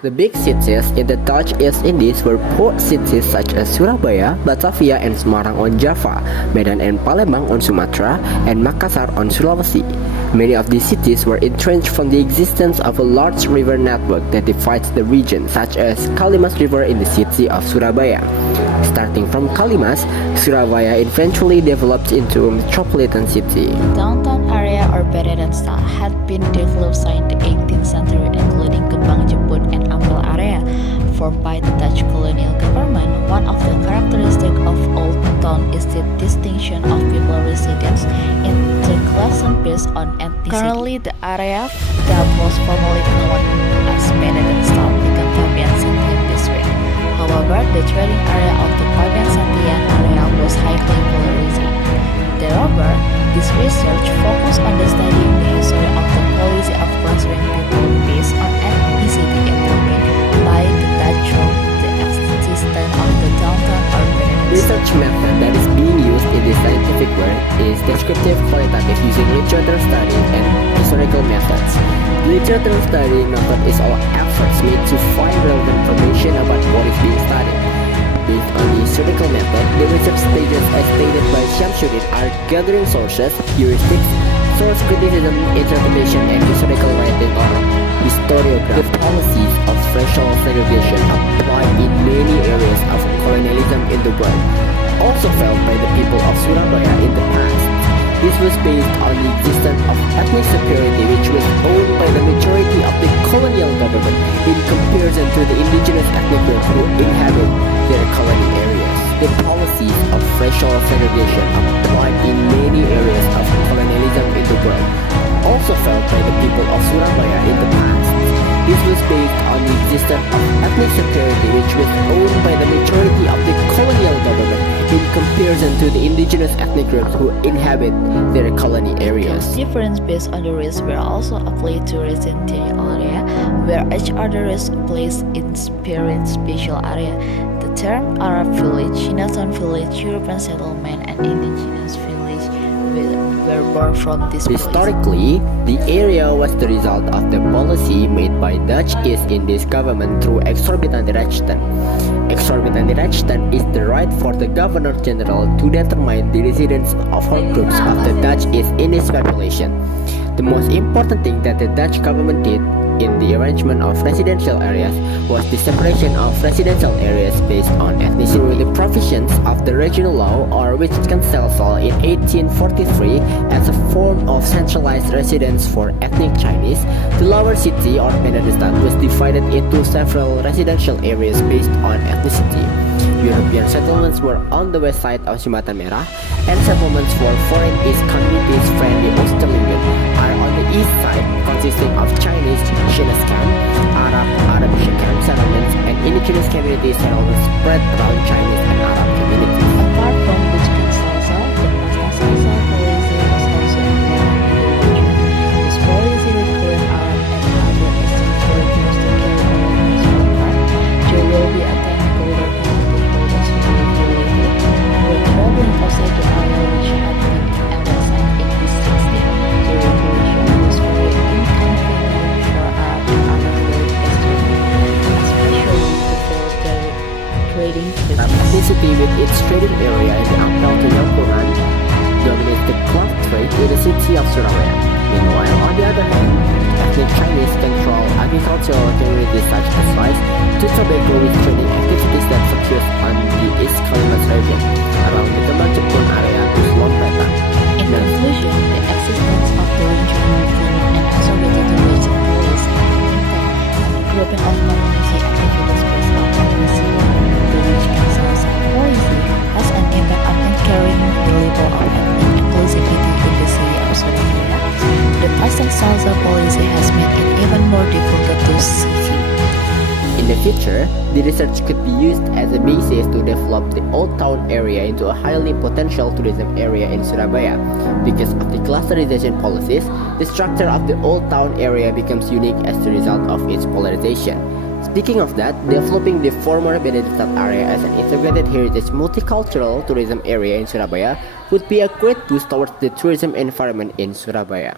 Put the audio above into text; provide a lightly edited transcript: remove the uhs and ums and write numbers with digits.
The big cities in the Dutch East Indies were port cities such as Surabaya, Batavia, and Semarang on Java, Medan and Palembang on Sumatra, and Makassar on Sulawesi. Many of these cities were entrenched from the existence of a large river network that divides the region, such as Kalimas River in the city of Surabaya. Starting from Kalimas, Surabaya eventually developed into a metropolitan city. Downtown area or Beneden Stad had been developed since the 18th century, including Kembang Jepun and Ampel area, formed by the Dutch colonial government. One of the characteristics of Old Town is the distinction of people residents into classes based on ethnicity. Currently, the area that was formerly known as Beneden Stad became Fabian Santian district. However, the trading area of the Fabian Santian area was highly polarized. Moreover, this research focused on the studying the history of the policy of clustering people based on ethnicity interpreted by the Dutch through the existence of the downtown urban. Research method that is being used in the scientific work is descriptive qualitative using literature study and historical methods. The literature study method is all efforts made to find relevant information about what is being studied. Based on the historical method, the research stages as stated by Syarifudin are gathering sources, heuristics, source criticism, interpretation, and historical writing or historiography. The policies of racial segregation applied in many areas of colonialism in the world, also felt by the people of Surabaya in the past. This was based on the existence of ethnic superiority which was owned by the majority of the colonial government in comparison to the indigenous ethnic groups who inhabit their colony areas. The policies of racial segregation applied in many areas of colonialism in the world, also felt by the people of Surabaya in the past. This was based on the existence of ethnic superiority which was owned by the majority of the colonial government in comparison to the indigenous ethnic groups who inhabit their colony areas. Those differences based on the race were also applied to residential area, where each other is placed in spirit spatial area. The term Arab village, Chinatown village, European settlement, and indigenous village were born from this place. Historically, the area was the result of the policy made by Dutch East Indies government through exorbitant rechten. Exorbitant rechten is the right for the Governor General to determine the residence of all groups of the Dutch East Indies population. The most important thing that the Dutch government did in the arrangement of residential areas was the separation of residential areas based on ethnicity. Through the provisions of the regional law or Wetskantstelsel in 1843 as a form of centralized residence for ethnic Chinese, the lower city or Beneden Stad was divided into several residential areas based on ethnicity. European settlements were on the west side of Jembatan Merah, and settlements for foreign East communities friendly Oosterlingen are on the east side, consisting of Chinese, Shinaskan, Arab Shikam settlements, and indigenous community settlements spread around Chinese and Arab communities. Apart from Wetskantstelsel, the Pasta-Salsa policy was also implemented in the region. This policy required Arab and other Eastern foreigners to carry on as one part. There will be a time golden holders who will be related, were traveling outside the area which had been assigned in this 60. The revolution was very inconvenient for Arab and other foreign Eastern, especially before the trading business. Ethnicity with its trading area in the Ampel to Yangkuran dominates the cloth trade in the city of Surabaya. Meanwhile, on the other hand, ethnic Chinese control agricultural communities such as rice to tobacco with trading activities that focus on the East Kalimas region, around the Kembang Jepun area to Lomba Peneliti. In conclusion, the existence of the regional economic and exorbitant region policy and the grouping of community activities based on ethnicity, the Wetskantstelsel policy has an impact on carrying the label of ethnic inclusivity in the city of Surabaya. The Pasta-Salsa policy has made it even more difficult to see. In the future, the research could be used as a basis to develop the Old Town area into a highly potential tourism area in Surabaya. Because of the clusterization policies, the structure of the Old Town area becomes unique as a result of its polarization. Speaking of that, developing the former Beneden Stad area as an integrated heritage multicultural tourism area in Surabaya would be a great boost towards the tourism environment in Surabaya.